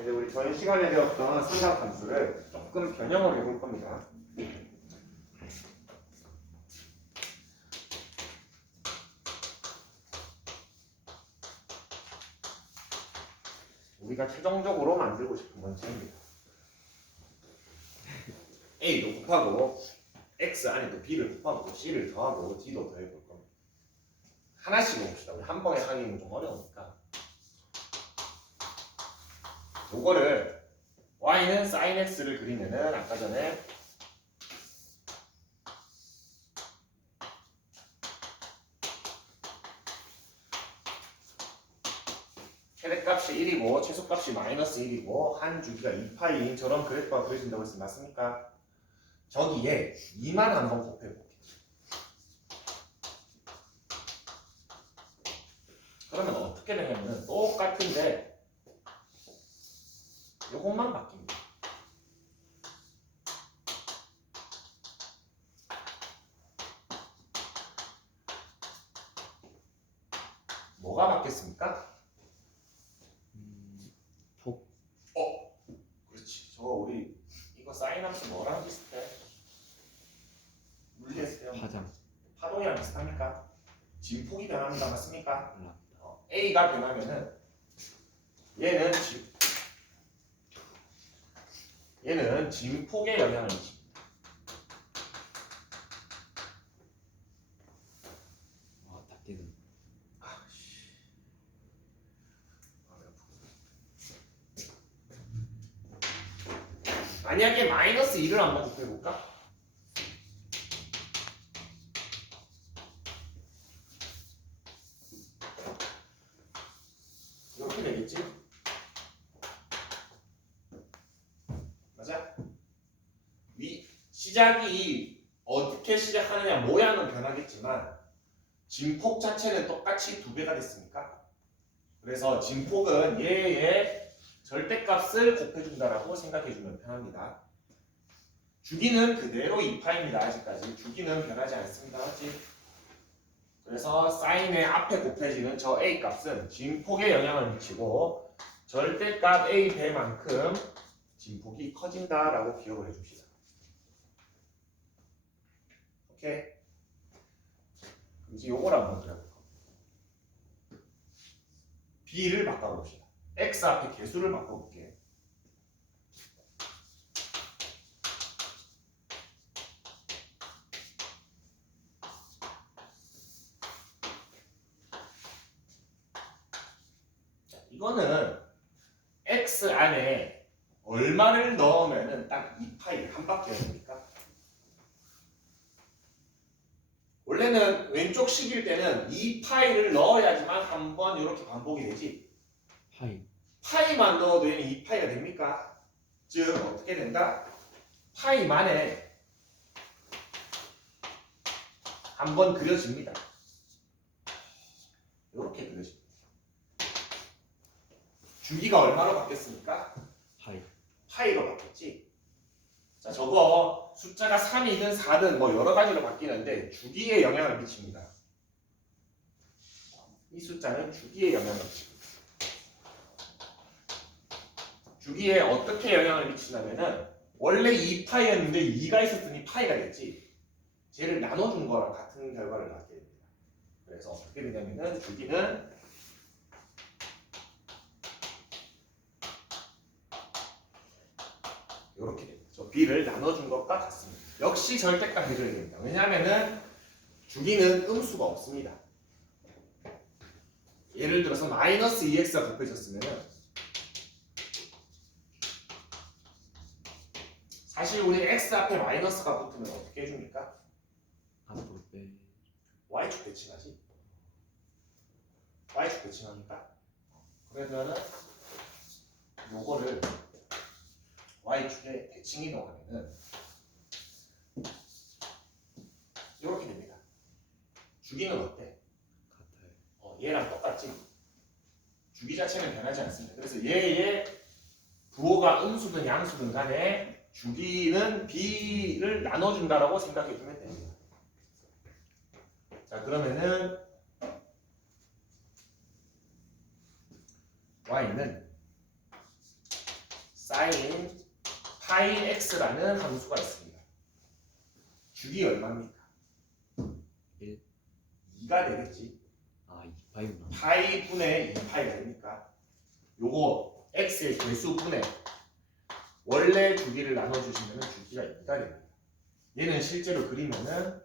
이제 우리 전 시간에 배웠던 삼각함수를 조금 변형을 해볼 겁니다. 우리가 최종적으로 만들고 싶은 문제입니다. A도 곱하고 X 안에도 B를 곱하고 C를 더하고 D도 더해볼 겁니다. 하나씩 봅시다. 우리 한 번에 하기는 좀 어려우니까. 요거를 Y는 sin X를 그리면은 아까 전에 최대값이 1이고 최소값이 마이너스 1이고 한 주기가 2파이인처럼 그래프가 그려진다고 했으면 맞습니까? 저기에 2만 한번 곱해볼게요. 그러면 어떻게 되냐면 똑같은데 요것만 바뀝니다. 뭐가 바뀌었습니까? 그렇지. 저거 우리 이거 사인함수 뭐랑 비슷해? 물리에서요. 파동이랑 비슷합니까? 진폭이 변합니다. 맞습니까? A가 변하면은 얘는 진폭에 영향을 미칩니다. 만약에 마이너스 2를 한번 곱해볼까? 이렇게 되겠지? 맞아? 시작이 어떻게 시작하느냐 모양은 변하겠지만 진폭 자체는 똑같이 2배가 됐으니까 그래서 진폭은 얘의 절대값을 곱해준다라고 생각해주면 편합니다. 주기는 그대로 2파입니다. 아직까지 주기는 변하지 않습니다. 맞지? 그래서 사인의 앞에 곱해지는 저 A 값은 진폭에 영향을 미치고 절대값 A 배만큼 진폭이 커진다라고 기억을 해줍시다. 오케이? 이제 요걸 한번 그려볼까? B를 바꿔봅시다. X 앞에 개수를 바꿔볼게. 이거는 X 안에 얼마를 넣으면은 딱 2파이 한 바퀴가 됩니까? 원래는 왼쪽 식일 때는 2파이를 넣어야지만 한번 이렇게 반복이 되지. 파이만 넣어도 얘는 2파이가 됩니까? 즉 어떻게 된다? 파이만에 한번 그려집니다. 이렇게 그려집니다. 주기가 얼마로 바뀌었습니까? 파이로 바뀌었지. 자, 저거 숫자가 3이든 4든 뭐 여러 가지로 바뀌는데 주기에 영향을 미칩니다. 이 숫자는 주기에 영향을 미칩니다. 주기에 어떻게 영향을 미치냐면은 원래 2파이였는데 2가 있었더니 파이가 됐지. 쟤를 나눠준 거랑 같은 결과를 낳게 됩니다. 그래서 어떻게 되냐면은 주기는 이렇게 됩니다. 저 B를 나눠준 것과 같습니다. 역시 절대값 해줘야 됩니다. 왜냐하면은 주기는 음수가 없습니다. 예를 들어서 마이너스 2x가 곱해졌으면은 사실 우리 x 앞에 마이너스가 붙으면 어떻게 해줍니까? y축 대칭하지. y축 대칭하니까 그러면은 요거를 y축에 대칭 이동하면은 이렇게 됩니다. 주기는 어때? 얘랑 똑같지? 주기 자체는 변하지 않습니다. 그래서 얘의 부호가 음수든 양수든 간에 주기는 B를 나눠준다라고 생각해주면 됩니다. 자, 그러면은 Y는 sin 파이 x라는 함수가 있습니다. 주기 얼마입니까? 1. 2가 되겠지. 아, 2파이구나. 파이 분의 2파이가 되니까 요거 x의 개수분의 원래 주기를 나눠주시면 주기가 2가 됩니다. 얘는 실제로 그리면은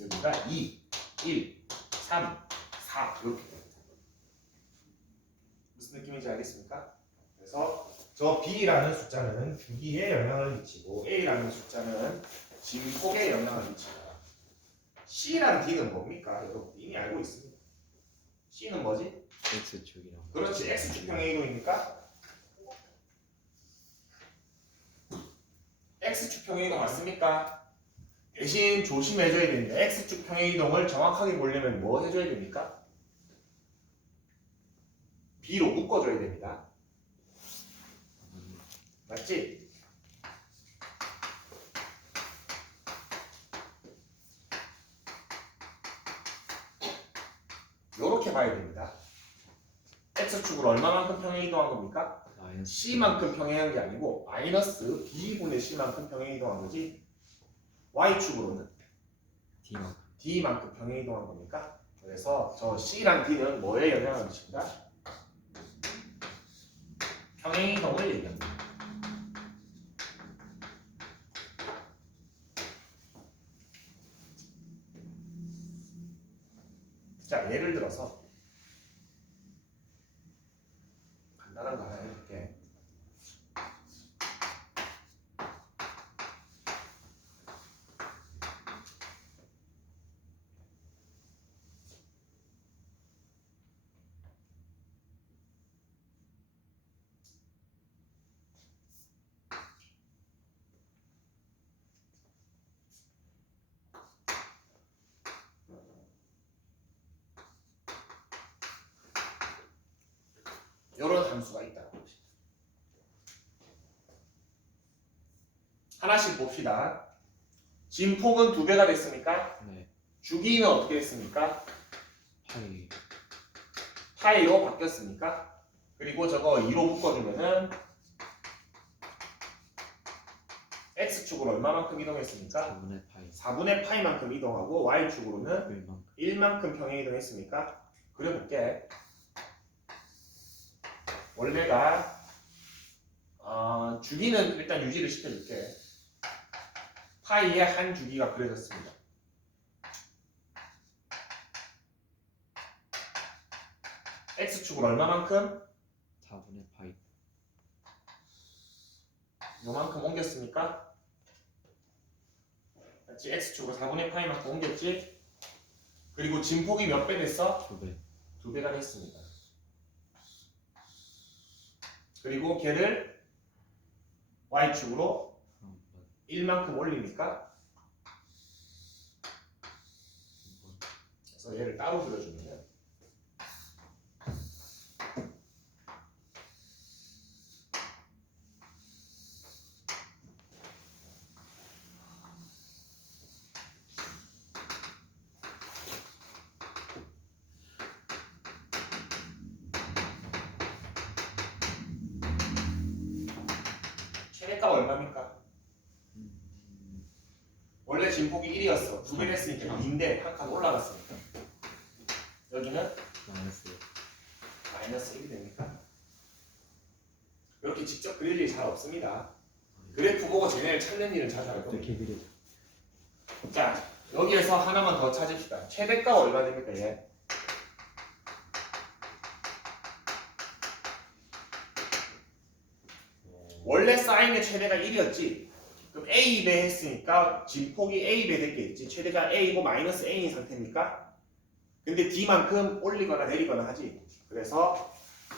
여기가 2, 1, 3, 4 이렇게 됩니다. 무슨 느낌인지 알겠습니까? 그래서 저 b라는 숫자는 주기에 영향을 미치고 a라는 숫자는 진폭에 영향을 미칩니다. c랑 d는 뭡니까? 여러분 이미 알고 있습니다. c는 뭐지? X축이랑. 그렇지, x축평의 이동이니까 x축평의 이동 맞습니까? 대신 조심해줘야 됩니다. x축평의 이동을 정확하게 보려면 뭐 해줘야 됩니까? b로 묶어줘야 됩니다. 맞지? 요렇게 봐야 됩니다. x축으로 얼마만큼 평행 이동한 겁니까? c만큼 평행한 게 아니고 마이너스 b분의 c만큼 평행 이동한 거지. y축으로는 D만. d만큼 평행 이동한 겁니까? 그래서 저 c랑 d는 뭐에 영향을 미친다? 평행 이동을 얘기합니다. 자, 예를 들어서 간단한 거 하나 해볼게. 이런 함수가 있다고 봅시다. 하나씩 봅시다. 진폭은 2배가 됐습니까? 네. 주기는 어떻게 됐습니까? 파이. 파이로 바뀌었습니까? 그리고 저거 2로 묶어주면은 x축으로 얼마만큼 이동했습니까? 4분의 파이. 4분의 파이만큼 이동하고 y축으로는 1만큼. 1만큼 평행 이동했습니까? 그려볼게. 원래가 주기는 일단 유지를 시켜줄게. 파이의 한 주기가 그려졌습니다. x축으로 얼마만큼? 4분의 파이. 요만큼 옮겼습니까? 맞지? x축으로 4분의 파이만큼 옮겼지? 그리고 진폭이 몇 배 됐어? 2배. 2배가 됐습니다. 그리고 걔를 y축으로 1만큼 올리니까 그래서 얘를 따로 그려주면 최대값 얼마입니까? 원래 진폭이 1이었어. 2배 됐으니까 2인데 한 칸 올라갔으니까 여기는 마이너스. 마이너스 1이 됩니까? 이렇게 직접 그릴 일이 잘 없습니다. 그래프 보고 쟤네를 찾는 일은 자주 할 겁니다. 이렇게 그려져. 자, 여기에서 하나만 더 찾읍시다. 최대값 얼마 됩니까? 얘? 원래 사인의 최대가 1이었지. 그럼 A 배 했으니까 진폭이 A 배 됐겠지. 최대가 A고 마이너스 A인 상태입니까? 근데 D만큼 올리거나 내리거나 하지. 그래서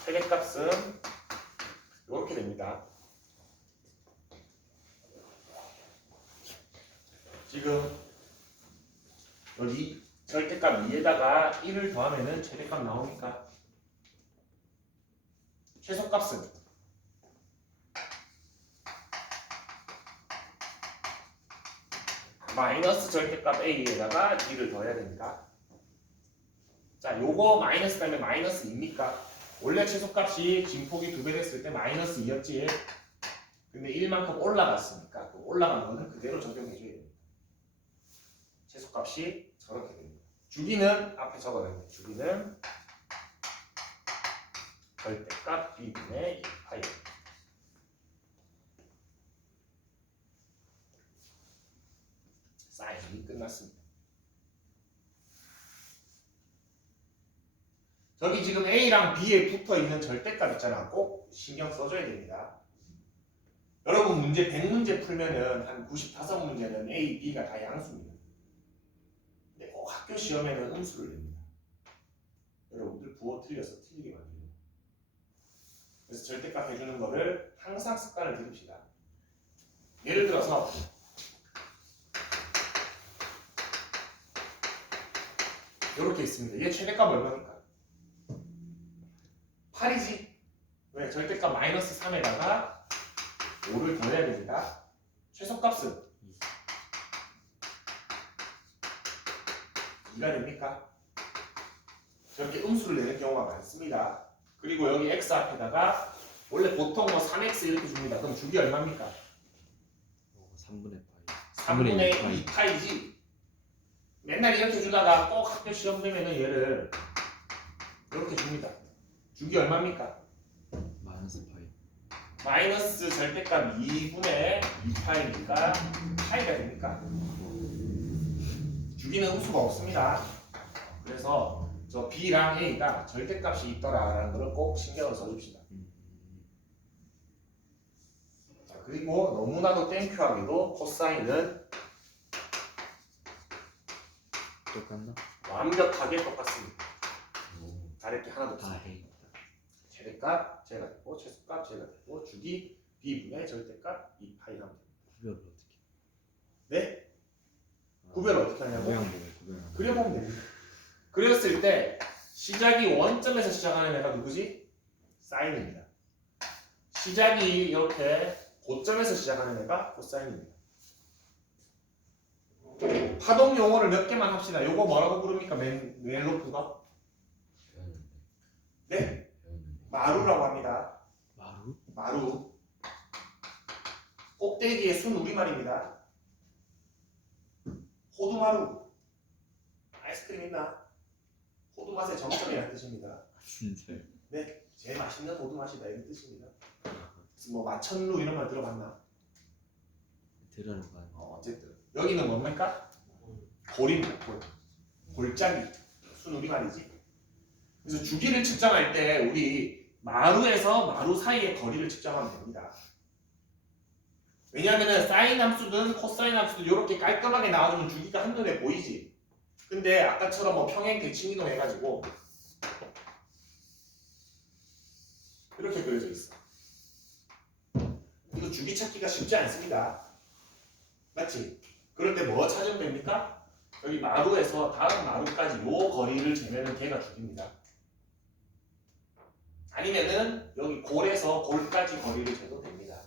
최대값은 이렇게 됩니다. 지금 여기 절대값 2에다가 1을 더하면은 최대값 나오니까 최소값은 마이너스 절대값 A에다가 D를 더해야 됩니다. 자, 요거 마이너스 다음에 마이너스 2입니까? 원래 최소값이 진폭이 2배 됐을 때 마이너스 2였지. 근데 1만큼 올라갔으니까 그 올라간 거는 그대로 적용해줘야 됩니다. 최소값이 저렇게 됩니다. 주기는 앞에 적어놨네. 주기는 절대값 b분의 2파이. 사인이 끝났습니다. 저기 지금 A랑 B에 붙어 있는 절대값 있잖아. 꼭 신경 써줘야 됩니다. 여러분 문제 100문제 풀면은 한 95문제는 A, B가 다 양수입니다. 근데 꼭 학교 시험에는 음수를 냅니다. 여러분들 부호 틀려서 틀리게 만들어요. 그래서 절대값 해주는 거를 항상 습관을 들입시다. 예를 들어서 이렇게 있습니다. 얘 최대값 얼마입니까? 8이지? 왜? 절대값 마이너스 3에다가 5를 더해야 됩니다. 최소값은 2가 됩니까? 저렇게 음수를 내는 경우가 많습니다. 그리고 여기 x 앞에다가 원래 보통 뭐 3x 이렇게 줍니다. 그럼 주기 얼마입니까? 3분의 파이. 3분의 2파이지. 맨날 이렇게 주다가 꼭 학교 시험 되면은 얘를 이렇게 줍니다. 주기 얼마입니까? 마이너스 파이. 마이너스 절대값 2분의 2파이니까 파이가 됩니까? 주기는 음수가 없습니다. 그래서 저 B랑 A가 절대값이 있더라라는 걸 꼭 신경을 써줍시다. 자, 그리고 너무나도 땡큐하게도 코사인은 똑같나? 완벽하게 똑같습니다. 다를 게 하나도 다 없습니다. 해. 최대값 제가 되고 최소값 제가 되고 주기 B분의 절대값 2파이 하면 됩니다. 구별을 어떻게? 네? 구별을 어떻게 하냐고? 모양 보고 구별. 그려보면 됩니다. 그렸을 때 시작이 원점에서 시작하는 애가 누구지? 사인입니다. 시작이 이렇게 고점에서 시작하는 애가 코사인입니다. 파동 용어를 몇 개만 합시다. 요거 뭐라고 부릅니까? 맨 높은 거? 네? 마루라고 합니다. 마루? 마루. 꼭대기의 순 우리말입니다. 호두마루. 아이스크림 있나? 호두 맛의 정점이라는 뜻입니다. 진짜요? 네, 제일 맛있는 호두 맛이다 이런 뜻입니다. 그래서 뭐 마천루 이런 말 들어봤나? 들어는 거 어쨌든 여기는 뭡니까? 골입니다. 골. 골짜기. 순 우리말이지. 그래서 주기를 측정할 때 우리 마루에서 마루 사이의 거리를 측정하면 됩니다. 왜냐하면 사인 함수든 코사인 함수든 이렇게 깔끔하게 나와주면 주기가 한눈에 보이지. 근데 아까처럼 뭐 평행 대칭 이동 해가지고 이렇게 그려져 있어. 이거 주기 찾기가 쉽지 않습니다. 맞지? 그럴 때 뭐 찾으면 됩니까? 여기 마루에서 다음 마루까지 요 거리를 재면은 걔가 주기입니다. 아니면은 여기 골에서 골까지 거리를 재도 됩니다.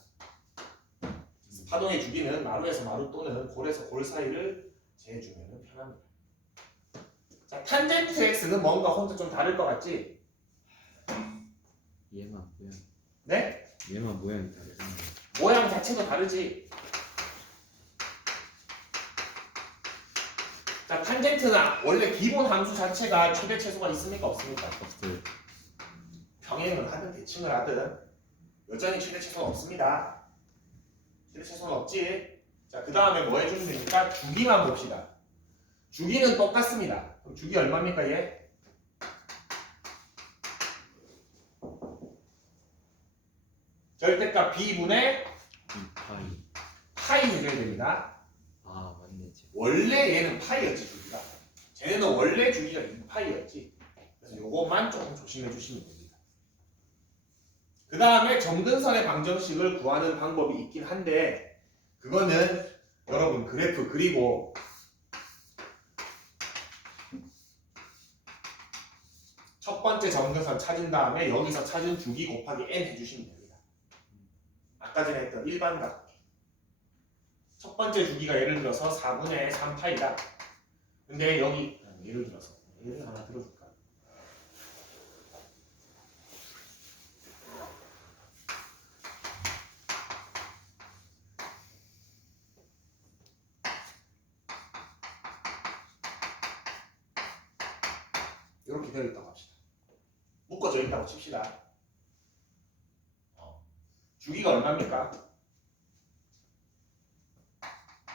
파동의 주기는 마루에서 마루 또는 골에서 골 사이를 재주면 편합니다. 자, 탄젠트 x는 뭔가 혼자 좀 다를 것 같지? 얘만 모양. 네? 얘만 모양이 다르잖아요. 모양 자체도 다르지. 자, 탄젠트는 원래 기본 함수 자체가 최대 최소가 있습니까? 없습니까? 없어요. 평행을 하든 대칭을 하든 여전히 최대 최소는 없습니다. 최대 최소는 없지. 자, 그 다음에 뭐 해주면 됩니까? 주기만 봅시다. 주기는 똑같습니다. 그럼 주기 얼마입니까 얘? 절대값 b분의 2파이. 파이 해줘야 됩니다. 아 맞네 지금. 원래 얘는 파이였지 주기가. 쟤네는 원래 주기가 2파이였지. 그래서 요것만 조금 조심해 주시면 됩니다. 그 다음에 점근선의 방정식을 구하는 방법이 있긴 한데 그거는 여러분 그래프 그리고 첫 번째 점근선 찾은 다음에 여기서 찾은 주기 곱하기 n 해주시면 됩니다. 아까 전에 했던 일반각. 첫 번째 주기가 예를 들어서 4분의 3파이다. 근데 여기 예를 들어서 예를 하나 들어줄까? 이렇게 되어 있다고 합시다. 묶어져 있다고 칩시다. 주기가 얼마입니까?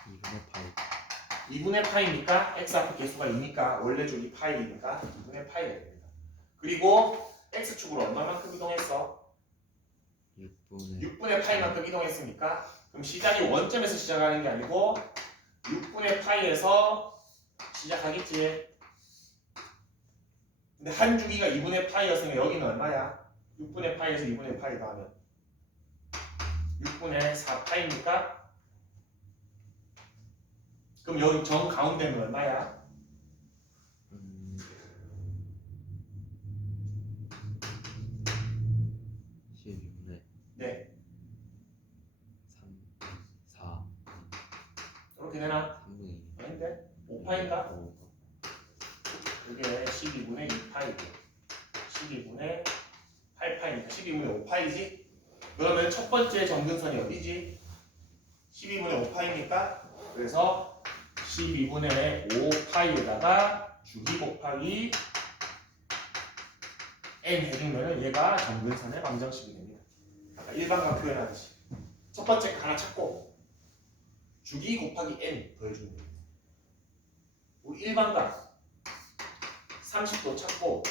2분의 파이. 2분의 파이니까 x 앞에 개수가 2니까 원래 주기 파이니까 2분의 파이가 됩니다. 그리고 x축으로 얼마만큼 이동했어? 6분의 파이만큼 이동했으니까 그럼 시작이 원점에서 시작하는 게 아니고 6분의 파이에서 시작하겠지. 근데 한 주기가 2분의 파이였으면 여기는 얼마야? 6분의 파이에서 2분의 파이 더하면 6분의 4파이니까 그럼 여기 정 가운데는 얼마야? 12분의 네 3, 4, 이렇게 되나? 3분의 2. 아닌데? 5파인가? 이게 12분의 2파이고 12분의 8파이니까 12분의 5파이지? 그러면 첫 번째 점근선이 어디지? 12분의 5파이니까 그래서 12분의 5파이에다가 주기 곱하기 n 해주면 얘가 점근선의 방정식이 됩니다. 아까 일반각 표현하듯이 첫 번째 하나 찾고 주기 곱하기 n 더해주면 됩니다. 우리 일반각 30도 찾고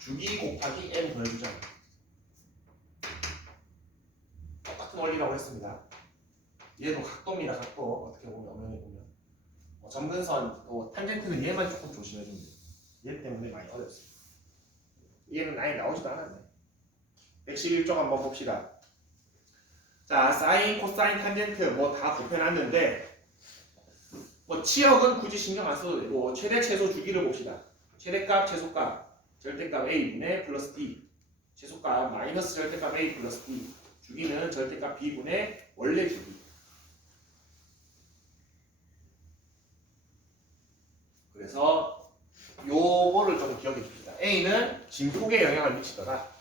주기 곱하기 n 더해주잖아요. 똑같은 원리라고 했습니다. 얘도 각도입니다. 각도 어떻게 보면 엄연히 보면 점근선 또 탄젠트는 얘만 조금 조심해주면 돼요. 얘 때문에 많이 어렵습니다. 얘는 아예 나오지도 않았네. 111쪽 한번 봅시다. 자, 사인, 코사인, 탄젠트 뭐 다 곱해놨는데 뭐 치역은 굳이 신경 안 써도 되고 최대 최소 주기를 봅시다. 최대값, 최소값, 절대값 a분의 플러스 b, 최소값 마이너스 절대값 a 플러스 b, 주기는 절대값 b분의 원래 주기. 그래서 요거를 좀 기억해 줍시다. a는 진폭에 영향을 미치더라.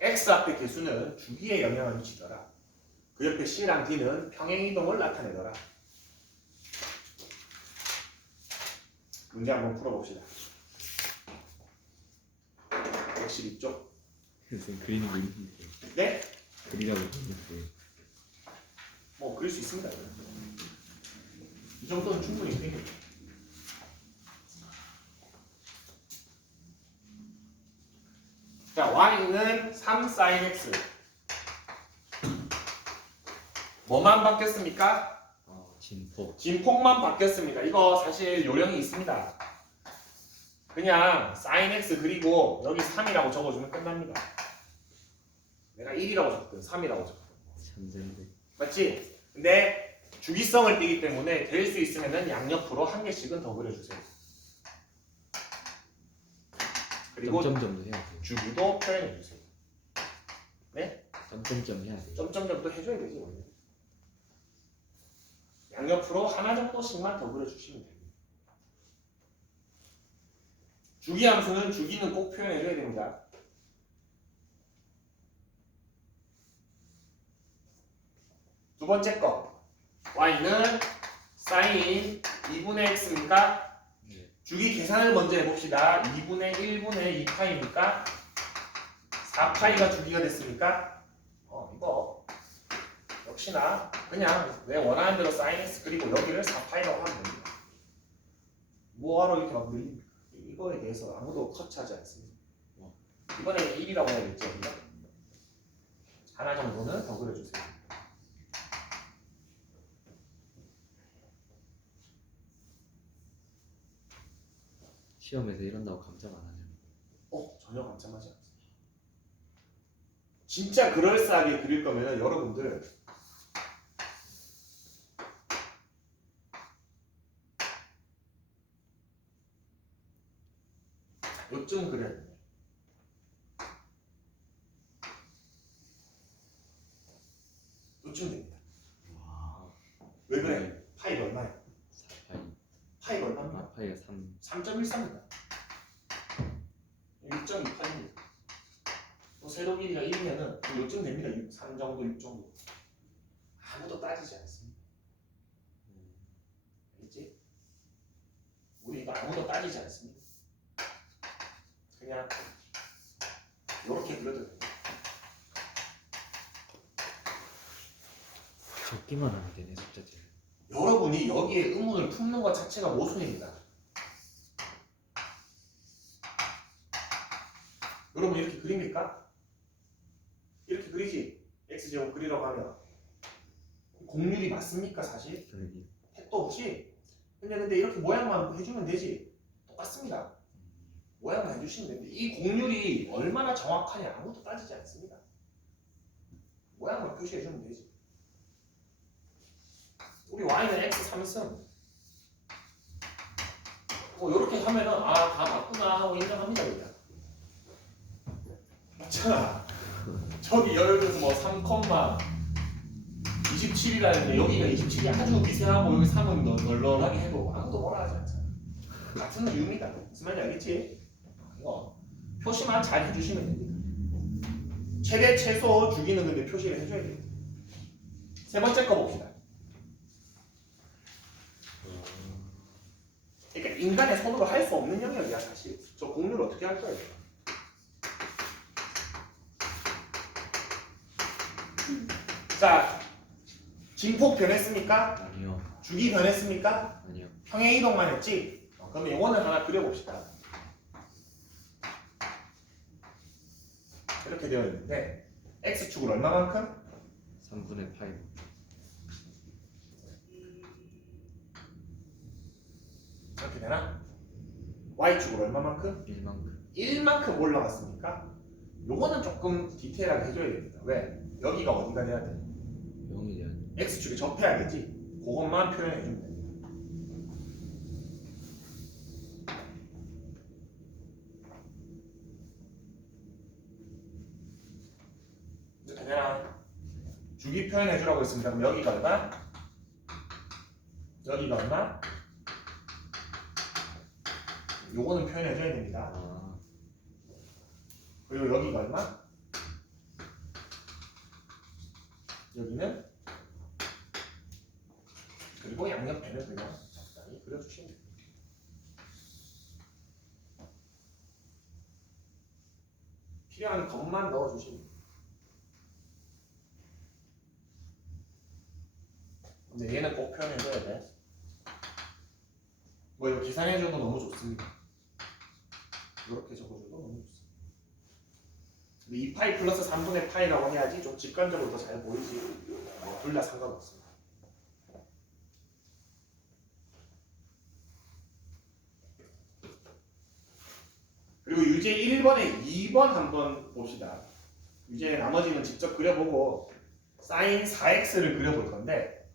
x 앞에 개수는 주기에 영향을 미치더라. 그 옆에 c랑 d는 평행이동을 나타내더라. 문제 한번 풀어봅시다. 112쪽. 선생님 그리는 거 있는데. 네? 그리라고 했는데. 뭐 그릴 수 있습니다. 이 정도는 충분히 되겠죠. 자, y는 3sin x. 뭐만 바뀌었습니까? 진폭. 진폭만 바뀌었습니다. 이거 사실 요령이 있습니다. 그냥 sin x 그리고 여기 3이라고 적어주면 끝납니다. 내가 1이라고 적든 3이라고 적든. 천재인데. 맞지? 근데 주기성을 띠기 때문에 될 수 있으면은 양옆으로 한 개씩은 더 그려주세요. 그리고 점점점도 해야 돼. 주기도 표현해주세요. 네? 점점점 해야 돼. 점점점도 해줘야 되지 원래. 양옆으로 하나 정도씩만 더 그려주시면 됩니다. 주기 함수는 주기는 꼭 표현해줘야 됩니다. 두 번째 거 y는 sin 2분의 x니까 네. 주기 계산을 먼저 해봅시다. 2분의 1분의 2파이니까 4파이가 주기가 됐으니까 이거 역시나 그냥 내 원하는 대로 sin x 그리고 여기를 4파이라고 하면 됩니다. 뭐하러 이렇게 막 늘립니까? 이거에 대해서 아무도 커치하지 않습니다. 이번에는 1이라고 해야겠죠. 우리가? 하나 정도는 더 그려주세요. 시험에서 이런다고 감점 안 하죠. 전혀 감참하지 않습니다. 진짜 그럴싸하게 그릴 거면 여러분들 요쯤 그려야 돼요. 요쯤 됩니다. 와. 왜 그래? 파이가 얼마야? 4파이. 파이가 얼마입니까? 아, 파이가 3. 3.13입니다. 6.28입니다. 또 세로 길이가 1이면은 요쯤 됩니다. 3 정도, 6 정도. 아무도 따지지 않습니다. 알겠지? 우리 이거 아무도 따지지 않습니다. 그냥 이렇게 그려도 돼요. 적기만 하면 되네 숫자들. 여러분이 여기에 의문을 품는 것 자체가 모순입니다. 여러분 이렇게 그립니까? 이렇게 그리지? x제곱 그리라고 하면 공률이 맞습니까 사실? 그러기. 택도 없이 근데 이렇게 모양만 해주면 되지. 똑같습니다. 모양만 해주시면 됩니다. 이 공률이 얼마나 정확하냐 아무도 따지지 않습니다. 모양만 표시해주면 되지. 우리 y는 x 3승 뭐 이렇게 하면은 다 맞구나 하고 인정합니다. 그냥 맞잖아. 저기 예를 들어서 뭐 3,27이라는데 여기가 27이 아주 미세하고 여기 3은 널널하게 해도 아무도 뭐라 하지 않잖아. 같은 이유입니다. 무슨 말인지 알겠지? 이거 표시만 잘 해주시면 됩니다. 최대 최소 주기는 근데 표시를 해줘야 돼요. 세 번째 거 봅시다. 그러니까 인간의 손으로 할 수 없는 영역이야 사실. 저 공률을 어떻게 할 거예요? 자, 진폭 변했습니까? 아니요. 주기 변했습니까? 아니요. 평행 이동만 했지? 그럼 이거는 하나 그려봅시다. 이렇게 되어 있는데 x축을 얼마만큼? 3분의 파이. 이렇게 되나? y축을 얼마만큼? 1만큼. 1만큼 올라갔습니까? 요거는 조금 디테일하게 해줘야 됩니다. 왜? 여기가 어디가 돼야 돼? 0이 돼야 돼. x축에 접해야 되지? 그것만 표현해주면 됩니다. 이렇게 되나? 주기 표현해주라고 했습니다. 그럼 여기가 얼마? 여기가 얼마? 요거는 표현해줘야 됩니다. 아, 그리고 여기가 얼마? 여기는 그리고 양옆에는 그냥 적당히 그려주시면 됩니다. 필요한 것만 넣어주시면 됩니다. 근데 얘는 꼭 표현해줘야 돼. 뭐 이거 계산해줘도 너무 좋습니다. 이렇게 적어줘도 너무 좋습니다. 근데 2파이 플러스 3분의 파이라고 해야지 좀 직관적으로 더 잘 보이지. 둘 다 상관없습니다. 그리고 유제 1번에 2번 한번 봅시다. 유제 나머지는 직접 그려보고 사인 4x를 그려볼 건데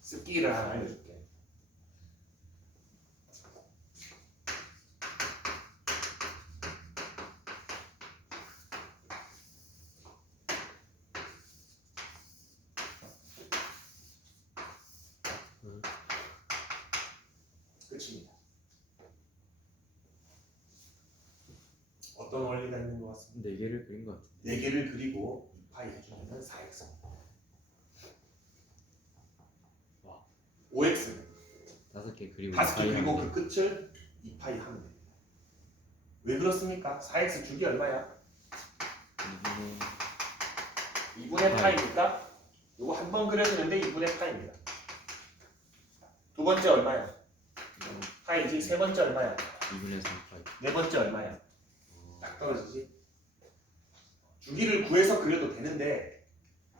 습기를 하나 알려줄게. 끝입니다. 어떤 원리가 있는 것 같습니다. 4개를 그린 것 같은데. 4개를 그리고 2파이 해주면 4x. 와. 5x는 5개 그리고 5개 파이 그리고 하면 그 끝을 2파이 하면 됩니다. 왜 그렇습니까? 4x 주기 얼마야? 2분의 파이니까 요거 한 번 그려주는데 2분의 파이입니다. 두 번째 얼마야? 파이지. 세 번째 얼마야? 2분의 3 파이. 네 번째 얼마야? 딱 떨어지지. 주기를 구해서 그려도 되는데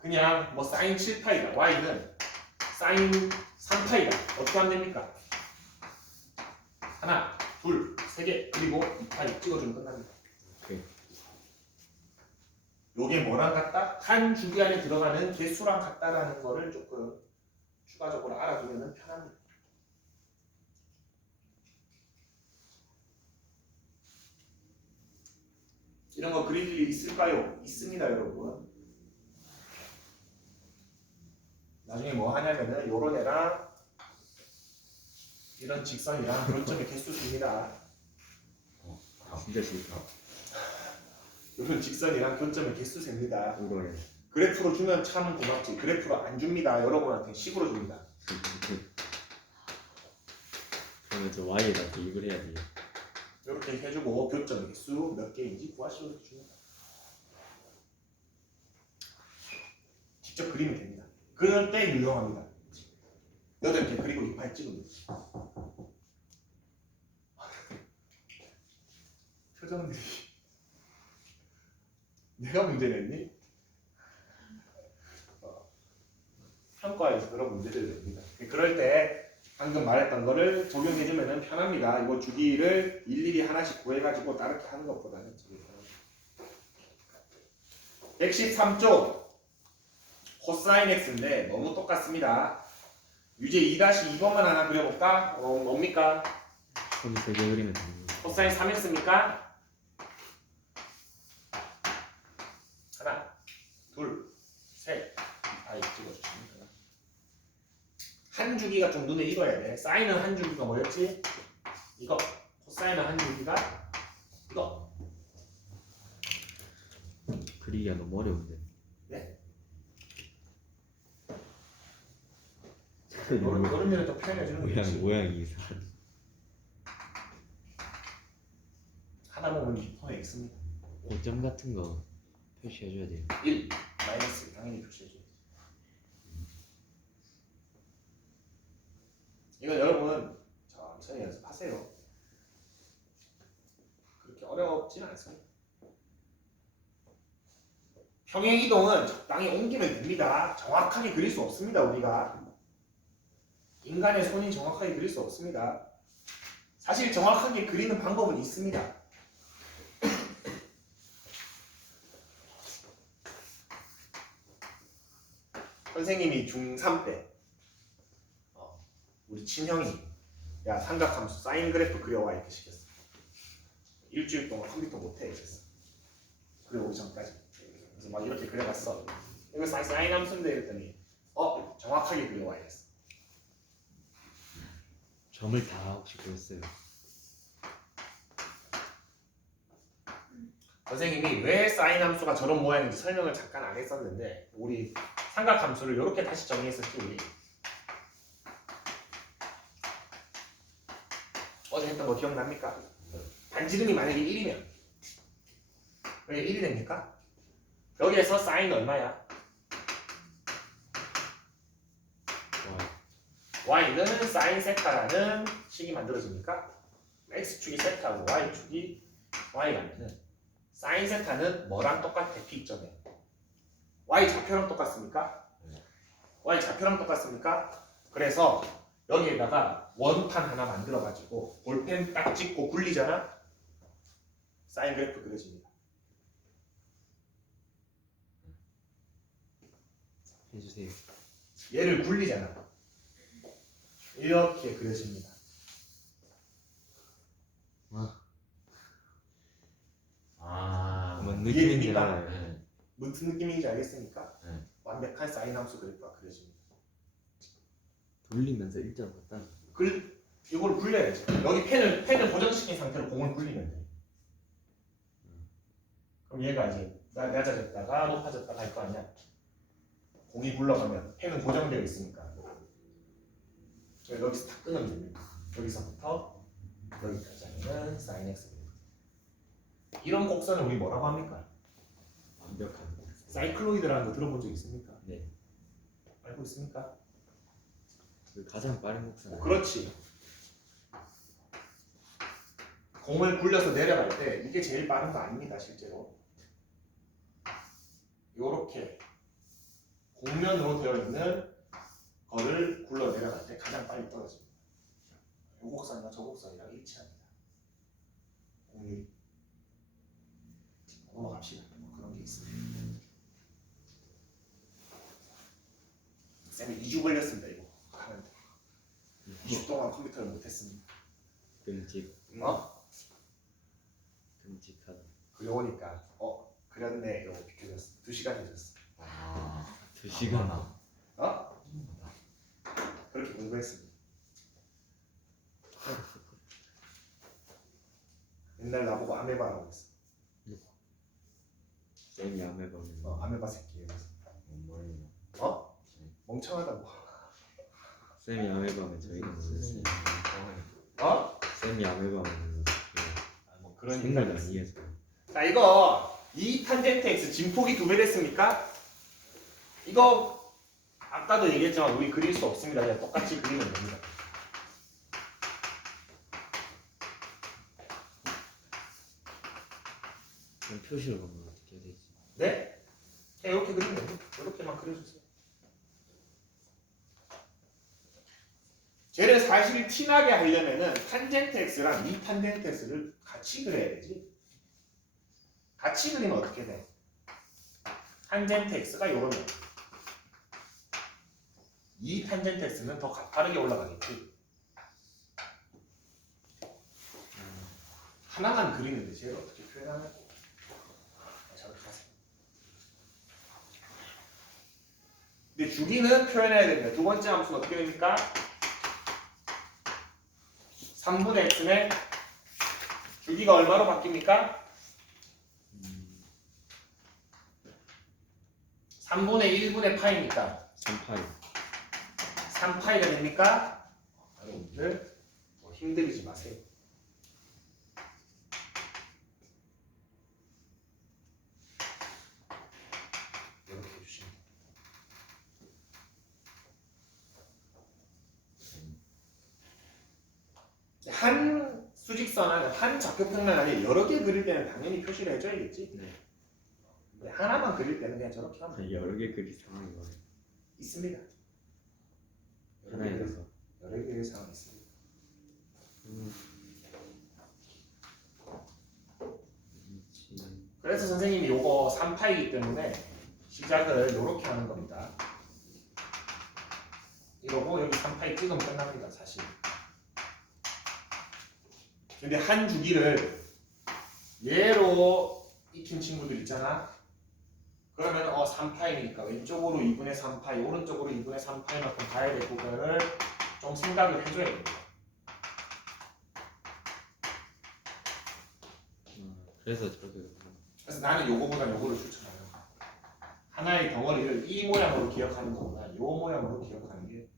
그냥 뭐 사인 7파이다. y는 사인 3파이다. 어떻게 하면 됩니까? 하나, 둘, 세 개 그리고 2파이 찍어주면 끝납니다. 오케이. 요게 뭐랑 같다? 한 주기 안에 들어가는 개수랑 같다라는 거를 조금 추가적으로 알아두면 편합니다. 이런 거 그릴 일 있을까요? 있습니다, 여러분. 나중에 뭐 하냐면은 요런 애랑 이런 직선이랑 교점의 개수 줍니다. 진짜 싫다. 요런 직선이랑 교점의 개수 셉니다. 이거를. 그래프로 주면 참 고맙지. 그래프로 안 줍니다. 여러분한테 식으로 줍니다. 그러면 저 Y에다 대입을 해야 돼요. 이렇게 해주고 교점 개수 몇 개인지 구하시오 이렇게 줍니다. 직접 그리면 됩니다. 그럴 때 유용합니다. 8개 그리고 이파이 찍으면 되지. 표정들이 내가 문제 냈니? 평가에서 그런 문제들이 됩니다. 그럴 때 방금 말했던 거를 적용해주면 편합니다. 이거 주기를 일일이 하나씩 구해가지고 따르게 하는 것보다는 저게 편합니다. 113쪽 코사인 x인데 너무 똑같습니다. 유제 2-2번만 하나 그려볼까? 뭡니까? 손이 3개 그리면 됩니다. 코사인 3x입니까? 하나, 둘, 셋. 다 찍어주십니다. 한 주기가 좀 눈에 익어야 돼. 사인은 한 주기가 뭐였지? 이거. 코사인은 한 주기가 이거. 그리기가 너무 어려운데. 네? 어른들은 또 표현해주는 게 있지. 모양이 이상해. 하다 보면 더 있습니다. 고점 같은 거 표시해줘야 돼요. 1, 마이너스 당연히 표시해줘야지. 이건 여러분 천천히 연습하세요. 그렇게 어렵진 않습니다. 평행 이동은 적당히 옮기면 됩니다. 정확하게 그릴 수 없습니다. 우리가 인간의 손이 정확하게 그릴 수 없습니다. 사실 정확하게 그리는 방법은 있습니다. 선생님이 중3 때 우리 친형이 야 삼각함수 사인 그래프 그려와 이렇게 시켰어. 일주일 동안 컴퓨터 못해 이랬어. 그려오기 전까지. 그래서 막 이렇게 그려봤어. 이거 사인 함수인데 이랬더니 정확하게 그려와 이랬어. 점을 다 혹시 그렸어요? 선생님이 왜 사인 함수가 저런 모양인지 설명을 잠깐 안 했었는데 우리 삼각함수를 이렇게 다시 정의했었지 우리. 어제 했던 거 기억납니까? 반지름이 만약에 1이면 왜 1이 됩니까? 여기에서 사인 얼마야? y는 사인 세타라는 식이 만들어집니까? x축이 세타고 y축이 y라면은 사인 세타는 뭐랑 똑같아? P점에 y 좌표랑 똑같습니까? y 좌표랑 똑같습니까? 그래서 여기에다가 원판 하나 만들어가지고 볼펜 딱 찍고 굴리잖아? 사인 그래프 그려집니다. 해주세요. 얘를 굴리잖아. 이렇게 그려집니다. 뭔 이게 느낌인지 됩니까? 알아요. 무슨 느낌인지 알겠습니까? 네. 완벽한 사인 함수 그래프가 그려집니다. 돌리면서 일자로 갖다. 이걸 굴려야지. 여기 펜을 고정시킨 상태로 공을 굴리면 돼. 그럼 얘가 이제 낮아졌다가 높아졌다가 할 거 아니야. 공이 굴러가면 펜은 고정되어 있으니까. 여기서 다 끊으면 됩니다. 여기서부터 여기까지 하면 sin x. 이런 곡선을 우리 뭐라고 합니까? 완벽한. 사이클로이드라는 거 들어본 적 있습니까? 네. 알고 있습니까? 그 가장 빠른 곡선. 그렇지. 공을 굴려서 내려갈 때 이게 제일 빠른 거 아닙니다, 실제로. 요렇게 곡면으로 되어 있는 거를 굴러 내려갈 때 가장 빨리 떨어집니다. 요 곡선이나 저 곡선이랑 일치합니다. 공률이. 넘어갑시다. 뭐 그런 게 있습니다. 쌤이 2주 걸렸습니다, 이거 하는데. 2주 동안 컴퓨터를 못했습니다. 끔찍. 끔찍하다. 그려오니까 그렸네 이러고 비켜줬어. 2시간 해줬어. 2시간. 그렇게 공부했습니다. 옛날 나보고 아메바라고 했어. 쌤이 아메바면. 아메바 새끼 이러면서. 멍청하다고. 쌤이 아메바면 저희는 모르겠어요. 어? 쌤이 아메바 먹는 거. 뭐 그런 생각 얘기가 많이 해서. 자 이거 2 탄젠트 x 진폭이 2배 됐습니까? 이거 아까도 얘기했지만 우리 그릴 수 없습니다. 그냥 똑같이 그리면 됩니다. 그럼 표시로 보면 어떻게 해야 되지? 네? 그냥 이렇게 그리면 됩니다. 이렇게만 그려주세요. 쟤를 사실 티나게 하려면은 탄젠트 x랑 2 탄젠트 x를 같이 그려야 되지. 같이 그리면 어떻게 돼? 탄젠트 x가 요러면 2 탄젠트 x는 더 가파르게 올라가겠지. 하나만 그리는데 쟤를 어떻게 표현하냐고. 저렇게 하세요. 근데 주기는 표현해야 됩니다. 두 번째 함수는 어떻게 됩니까? 3분의 x는 주기가 얼마로 바뀝니까? 3분의 1분의 파이니까 3파이. 3파이가 됩니까? 여러분들 뭐 힘들이지 마세요. 이렇게 해주시면 한 수직선은 한 좌표평면 안에 여러 개 그릴 때는 당연히 표시를 해줘야겠지. 네. 근데 하나만 그릴 때는 그냥 저렇게 하면 돼요. 여러 개 그릴 상황이 많아요. 있습니다. 하나에 대해서. 여러 개 그릴 상황이 있습니다. 그래서 선생님이 요거 3파이기 때문에 시작을 이렇게 하는 겁니다. 이러고 여기 3파이 찍으면 끝납니다. 사실. 근데 한 주기를 얘로 익힌 친구들 있잖아. 그러면 3파이니까 왼쪽으로 2분의 3파이, 오른쪽으로 2분의 3파이만큼 가야 될 부분을 좀 생각을 해줘야 됩니다. 그래서 저렇게 그렸구나. 그래서 나는 요거보다 요거를 추천해요. 하나의 덩어리를 이 모양으로 기억하는 것보다 요 모양으로 기억하는 게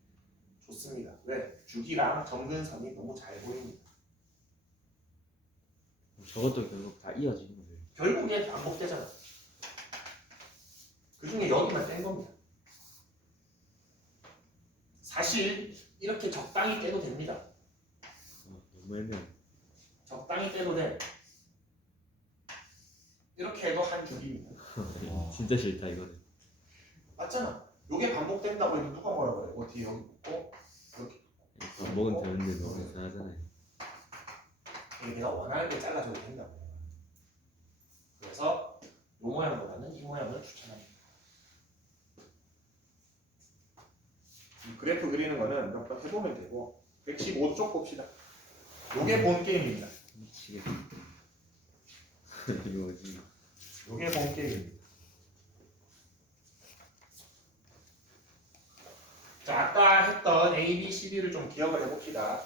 좋습니다. 왜? 주기랑 점근선이 너무 잘 보입니다. 저것도 결국 다 이어지는 거예요. 결국에 반복되잖아. 그 중에 여기만 뗀 겁니다. 사실 이렇게 적당히 떼도 됩니다. 너무 애매해. 적당히 떼도 돼. 이렇게 해도 한 주기입니다. 진짜 싫다 이거는. 맞잖아. 요게 반복된다고 해도 누가 뭐라 그래? 어떻게 여기 붙고 이렇게 밥 먹은 되는데 너무 이상하잖아요. 이게 내가 원하는 게 잘라줘도 된다고. 그래서 이 모양보다는 이 모양을 추천합니다. 이 그래프 그리는 거는 몇 번 해보면 되고 115쪽 봅시다. 요게 본 게임입니다. 미치겠다. 이거 뭐지? 요게 본 게임입니다. 자, 아까 했던 A, B, C, D를 좀 기억을 해봅시다.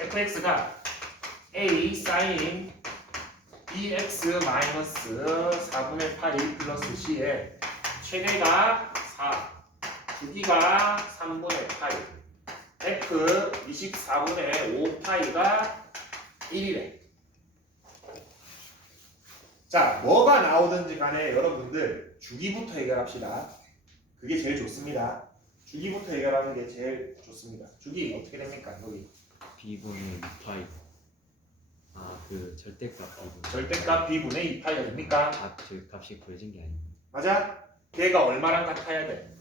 fx가 A sin bx 마이너스 4분의 8 플러스 c의 최대가 4, 주기가 3분의 8, f 24분의 5파이가 1이래. 자, 뭐가 나오든지 간에 여러분들 주기부터 해결합시다. 그게 제일 좋습니다. 주기부터 해결하는 게 제일 좋습니다. 주기 어떻게 됩니까? 여기 b분의 2파이. 그 절대값 b분. 절대값 b분의 2파이가 됩니까? 저 값이 구해진 게 아니에요. 맞아? 걔가 얼마랑 같아야 돼?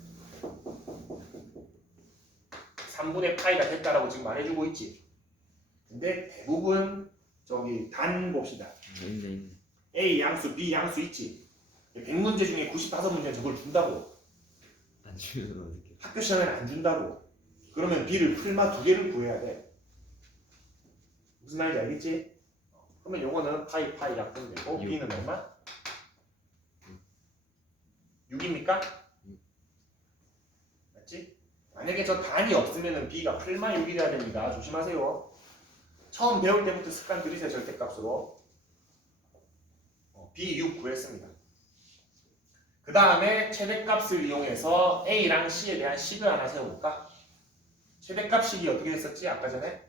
3분의 파이가 됐다라고 지금 말해주고 있지. 근데 대부분 저기 단 봅시다. 있네. A 양수, B 양수 있지. 100문제 중에 95문제는 저걸 준다고. 안 주면 어떻게? 학교 시간에는 안 준다고. 그러면 B를 풀마 2개를 구해야 돼. 무슨 말인지 알겠지? 그러면 요거는 파이 약분되고 육. B는 얼마? 6입니까? 맞지? 만약에 저 단이 없으면 B가 풀마 6이 돼야 됩니다. 조심하세요. 처음 배울 때부터 습관 들이세요. 절대값으로. B 6 구했습니다. 그 다음에 최대값을 이용해서 A랑 C에 대한 식을 하나 세워볼까? 최대값식이 어떻게 됐었지? 아까 전에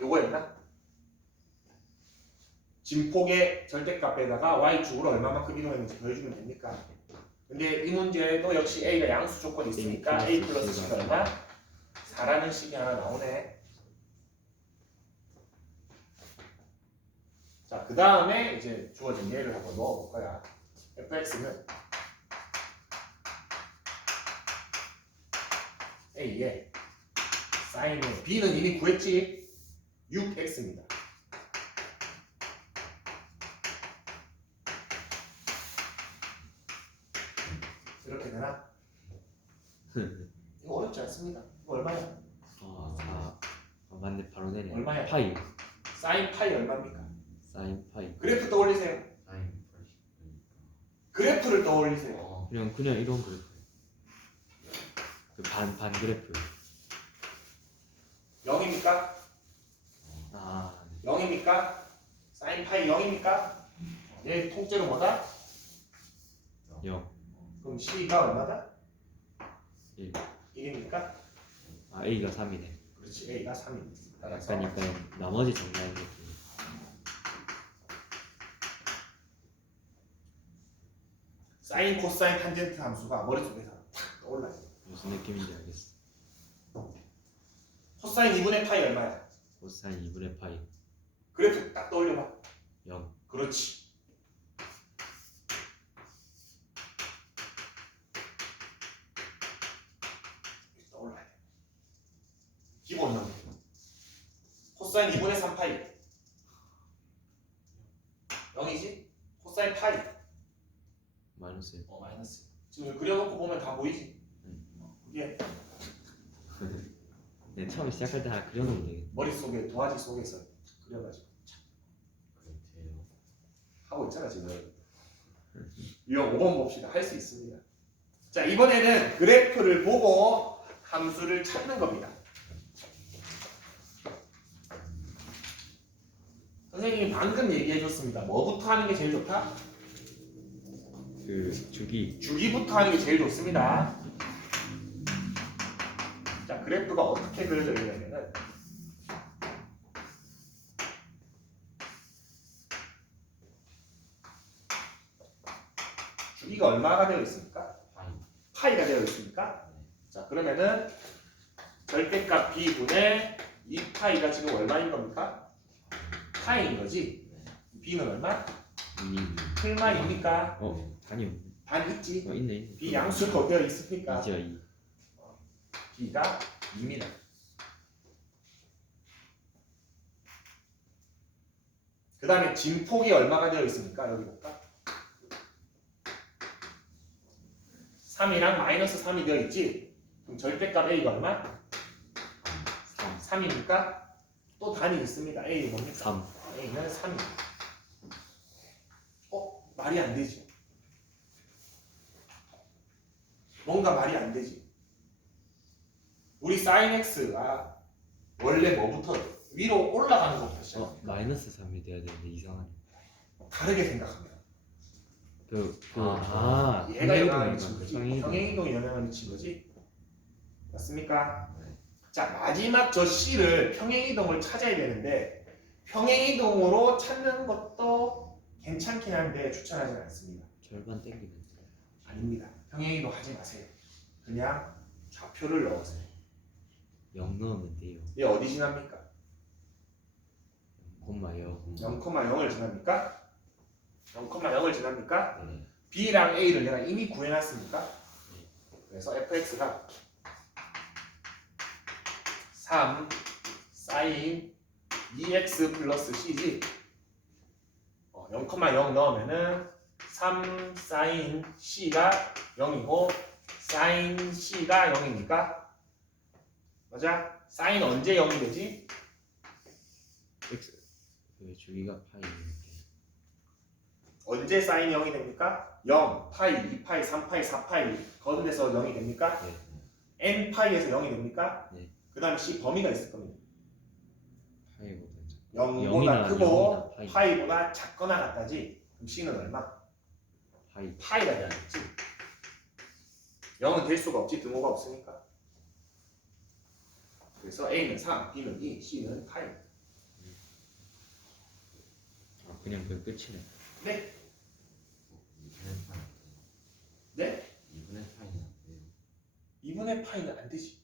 요거였나? 진폭의 절대값에다가 y축으로 얼마만큼 이동했는지 더해주면 됩니까? 근데 이 문제도 역시 a가 양수 조건이 있으니까 a 플러스 c가 얼마? 4라는 식이 하나 나오네. 자, 그 다음에 이제 주어진 예를 한번 넣어볼 거야. fx는 a에 사인의 b는 이미 구했지? 6x입니다. 이렇게 되나? 이거 어렵지 않습니다. 이거 얼마야? 맞네. 바로 내려. 얼마야? 파이. 사인 파이 얼마입니까? 사인 파이. 그래프 떠올리세요. 사인 그래프를 떠올리세요. 그냥 이런 그래프. 그 반 그래프. 0입니까? 아, 0입니까? 사인 파이 0입니까? 얘 통째로 뭐다? 0. 그럼 C가 얼마다? 1. 1입니까? 아, A가 3이네. 그렇지, A가 3입니다. 따라서 약간 나머지 정리하는 느낌. 사인, 코사인, 탄젠트 함수가 머릿속에서 탁 떠올라요. 무슨 느낌인지 알겠어. 코사인 2분의 파이 얼마야? 코사인 2분의 파이. 그래프 딱 떠올려봐. 0. 그렇지. 떠올라야 돼. 기본 형. 코사인 2분의 3 파이. 0이지? 코사인 파이. 마이너스. 마이너스. 지금 그려놓고 보면 다 보이지? 이게 네, 처음에 시작할 때 하나 그려놓으면 되겠네. 머릿속에 도화지 속에서 그려가지고 그렇대요. 하고 있잖아 지금. 유형 5번 봅시다. 할 수 있습니다. 자, 이번에는 그래프를 보고 함수를 찾는 겁니다. 선생님이 방금 얘기해줬습니다. 뭐부터 하는 게 제일 좋다? 그 주기부터 하는 게 제일 좋습니다. 자, 그래프가 어떻게 그려져 있냐면은 주기가 얼마가 되어 있습니까? 파이가 되어 있습니까? 자, 그러면은 절대값 b분의 2파이가 지금 얼마인 겁니까? 파이인 거지? b는 얼마? 틀마입니까? 단이 없네. 반 있지? 있네. b 양수로 되어 있으니까 2죠 2. b가 2입니다. 그 다음에 진폭이 얼마가 되어 있습니까? 여기 볼까? 3이랑 마이너스 3이 되어 있지? 그럼 절대값 a가 얼마? 3입니까? 또 단이 있습니다. a 뭡니까? 3. a는 3입니다. 말이 안 되지. 뭔가 말이 안 되지. 우리 sin x가 원래 뭐부터 위로 올라가는 것부터 시작. 마이너스 3이 돼야 되는데 이상하네. 다르게 생각합니다. 얘가 영향을 미친 거지. 평행이동이 영향을 미친 거지. 맞습니까? 자, 마지막 저 C를 평행이동을 찾아야 되는데 평행이동으로 찾는 것도 괜찮긴 한데 추천하지 않습니다. 절반 땡기는. 아닙니다. 평행이동 하지 마세요. 그냥 좌표를 넣으세요. 0 넣으면 돼요. 얘 어디 지납니까? 0,0. 0,0을 지납니까? 0,0을 지납니까? 네. B랑 A를 내가 이미 구해놨습니까? 그래서 fx가 3 sin 2x 플러스 c지. 0,0 넣으면은 3 sin c가 0이고 sin c가 0입니까? 맞아? sin 언제 0이 되지? x 그 주기가 파이 이렇게. 언제 sin 0이 됩니까? 0, 파이, 2파이, 3파이, 4파이 거듭 데서 0이 됩니까? 네. n파이에서 0이 됩니까? 네. 그 다음에 c 범위가 있을 겁니다. 파이보다 0보다 크고 영이나 파이. 파이보다 작거나 같다지. 그럼 c는 얼마? 파이. 파이가 돼야겠지. 0은 될 수가 없지. 등호가 없으니까. 그래서 A는 3, B는 2, C는 파이. 아 그냥 그 끝이네. 네? 2분의 파이. 네? 2분의 파이는 안 돼요. 2분의 파이는 안 되지.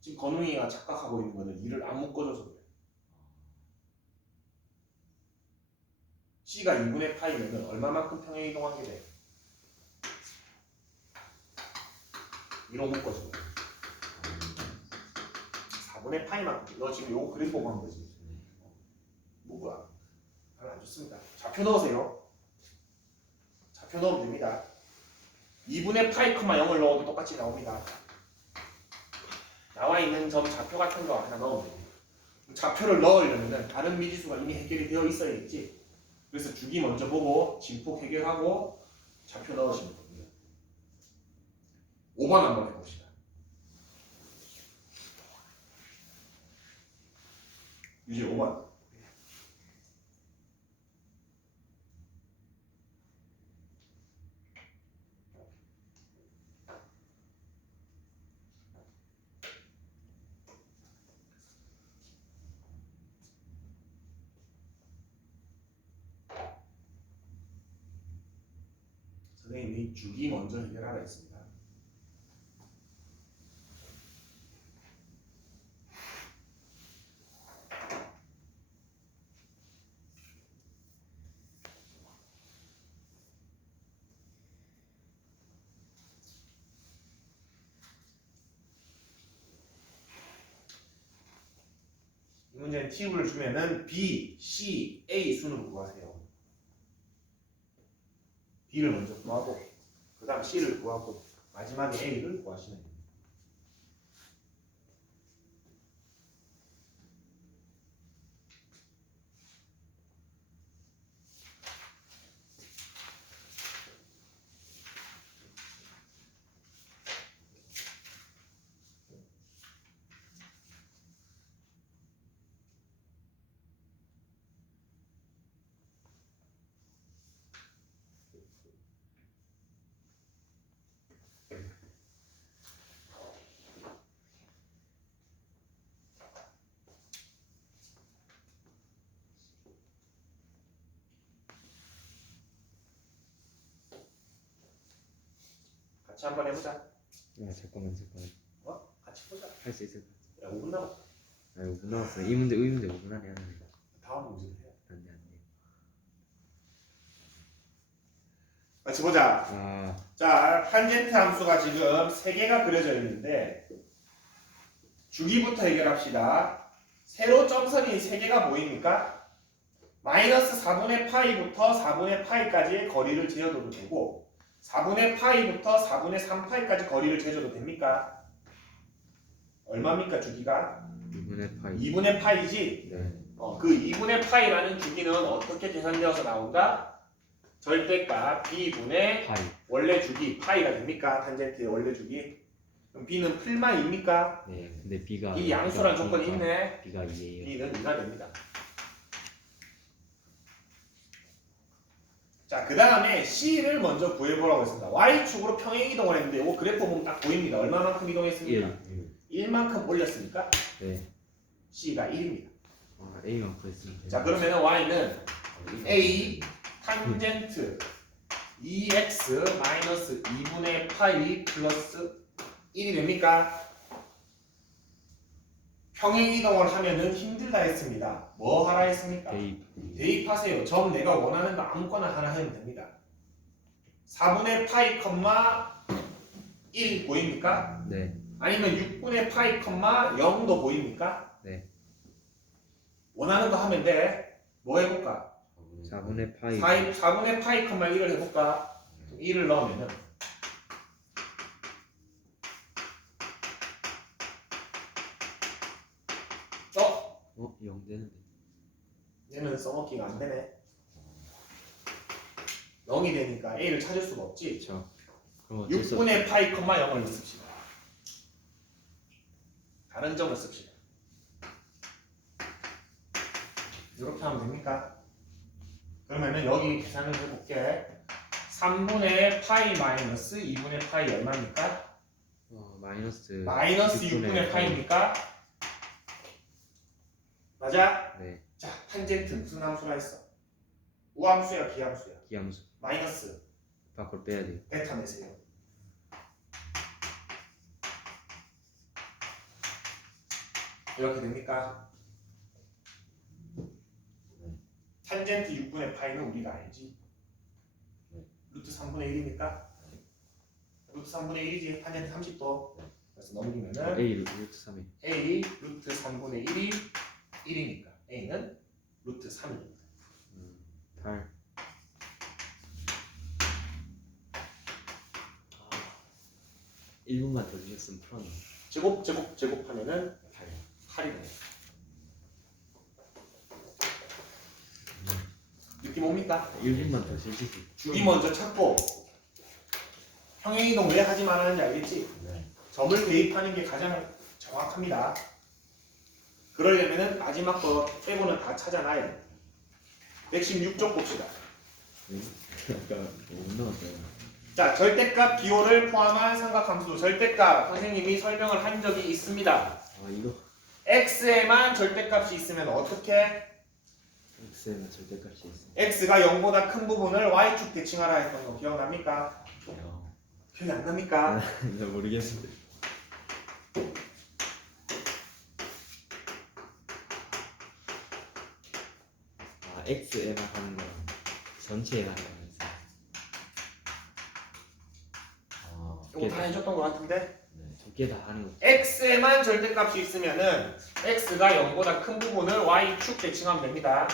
지금 건웅이가 착각하고 있는 거는 2를 안 묶어줘서 그래. C가 2분의 파이면은 얼마만큼 평행 이동하게 돼? 2로 묶어주고 4분의 파이만큼. 너 지금 요거 그림 보고 한 거지. 뭐야? 별로 안 좋습니다. 좌표 넣으세요. 좌표 넣으면 됩니다. 2분의 파이, 0을 넣어도 똑같이 나옵니다. 나와 있는 점 좌표 같은 거 하나 넣으면 됩니다. 좌표를 넣으려면 다른 미지수가 이미 해결이 되어 있어야겠지. 그래서 주기 먼저 보고 진폭 해결하고 좌표 넣으시면 됩니다. 5번 한번 해봅시다. 이제 5번. 선생님이 주기 먼저 해결하라 했습니다. 이 문제는 팁을 주면은 B, C, A 순으로 구하세요. B를 먼저 구하고 그 다음 C를 구하고 마지막에 A를 구하시면 됩니다. 같이 한번 해보자. 야 잠깐만. 같이 보자. 할 수 있을 것 야, 5분 남았다. 같아. 아 5분 남았어. 이 문제 5분 안에 하는 거. 다음 문제를 해야 돼. 안돼. 같이 보자. 아 자, 탄젠트 함수가 지금 3개가 그려져 있는데 주기부터 해결합시다. 세로 점선이 3개가 보입니까? 마이너스 4분의 파이부터 4분의 파이까지의 거리를 재어도 되고 4분의 파이부터 4분의 3파이까지 거리를 재줘도 됩니까? 얼마입니까 주기가? 2분의 파이. 2분의 파이지? 네. 그 2분의 파이라는 주기는 어떻게 계산되어서 나온다? 절대값 b분의 파이. 원래 주기 파이가 됩니까? 탄젠트의 원래 주기. 그럼 b는 풀마입니까? 네. 근데 B가 이 양수란 조건이 있네. B가 2예요. b는 2가 됩니다. 자, 그 다음에 c를 먼저 구해보라고 했습니다. y축으로 평행 이동을 했는데 이 그래프 보면 딱 보입니다. 얼마만큼 이동했습니까? 1만큼 올렸으니까 네. c가 1입니다. 아 A만 구했으면 돼. 자, 그러면 y는 a 탄젠트 2x 마이너스 2분의 파이 플러스 1이 됩니까? 평행 이동을 하면은 힘들다 했습니다. 뭐 하라 했습니까? A. 대입하세요. 점 내가 원하는 거 아무거나 하나 하면 됩니다. 4분의 파이 컴마 1 보입니까? 네. 아니면 6분의 파이 컴마 0도 보입니까? 네. 원하는 거 하면 돼. 뭐 해볼까? 4분의 파이. 4분의 파이 컴마 1을 해볼까? 1을 넣으면은 어? 0 되는데. 얘는 써먹기가 안 되네. 0이 되니까 A를 찾을 수가 없지. 그렇죠. 그럼 어쩔 수 없. 6분의 파이 컴마 0을 씁시다. 다른 점을 씁시다. 이렇게 하면 됩니까? 그러면은 여기 계산을 해볼게. 3분의 파이 마이너스 2분의 파이 얼마입니까? 마이너스 마이너스 6분의 파이니까 맞아? 네. 자, 탄젠트 무슨 함수라 했어? 우함수야, 기함수야? 기함수 마이너스 밖으로 빼야 돼요. 베타 내세요. 이렇게 됩니까? 탄젠트 6분의 파이는 우리가 알지? 루트 3분의 1이니까 루트 3분의 1이지. 탄젠트 30도. 그래서 넘기면은 A 루트 3이 A 루트 3분의 1이 1이니까 A는 루트 3입니다. 8 1분만 더 주셨으면 풀었네. 제곱하면은 8이 돼요. 느낌 옵니까? 1분만 더 실시지. 주기 먼저 찾고 평행이동 왜 하지 말라는지 알겠지? 네. 점을 대입하는 게 가장 정확합니다. 그러려면은 마지막 거 빼고는 다 찾아놔야 됩니다. 116쪽 봅시다. 아까 못 나왔어요. 자, 절대값 기호를 포함한 삼각함수 절대값 선생님이 설명을 한 적이 있습니다. 아 이거 x에만 절대값이 있으면 어떻게? x에는 절대값이 있어. x가 0보다 큰 부분을 y축 대칭하라 했던 거 기억납니까? 기억이 안 납니까? 잘 모르겠습니다. 아 x에만 하는 거랑 전체에 하는 거랑 이거 다 해줬던 것 같은데? 두개 다 하는 거. x에만 절대값이 있으면은 x가 0보다 큰 부분을 y축 대칭하면 됩니다.